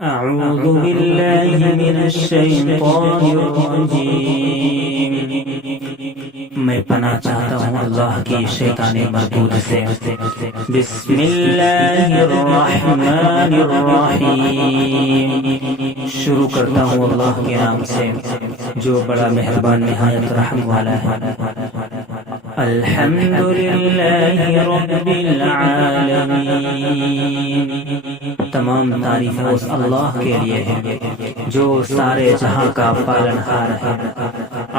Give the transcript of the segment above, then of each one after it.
أعوذ بالله من الشيطان الرجيم میں پناہ چاہتا ہوں اللہ کی شیطان مردود سے۔ بسم اللہ الرحمن الرحیم، شروع کرتا ہوں اللہ کے نام سے جو بڑا مہربان نہایت رحم والا ہے۔ الحمد للہ رب العالمین، تمام تعریف اس اللہ کے لیے ہے جو سارے جہاں کا پالن ہار ہے۔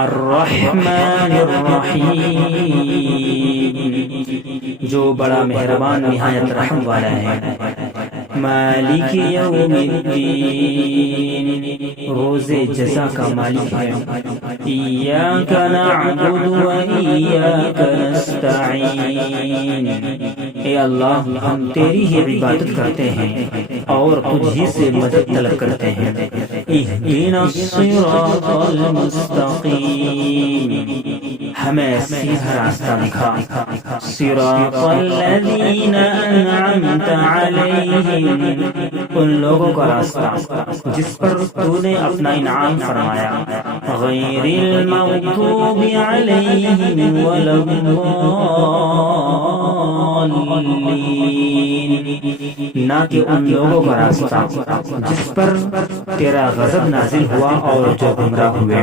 الرحمن الرحیم، جو بڑا مہربان نہایت رحم والا ہے۔ مالک یوم الدین، روز جزا کا مالک ہے۔ ایاک نعبد و ایاک نستعین، اے اللہ ہم تیری ہی عبادت کرتے ہیں اور تجھ ہی سے مدد طلب کرتے ہیں۔ اہدنا الصراط المستقیم، ہمیں سیدھا راستہ دکھا۔ صراط الذین انعمت علیہم، ان لوگوں کا راستہ جس پر تو نے اپنا انعام فرمایا۔ غیر المغضوب علیہم ولا الضالین، نہ کہ ان لوگوں کا راستہ جس پر تیرا غضب نازل ہوا اور جو گمراہ ہوئے۔